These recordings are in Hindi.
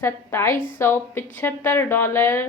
$2775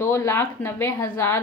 2,90,000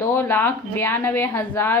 $2,92,000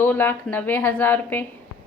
$2,90,000۔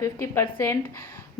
50%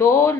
2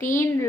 3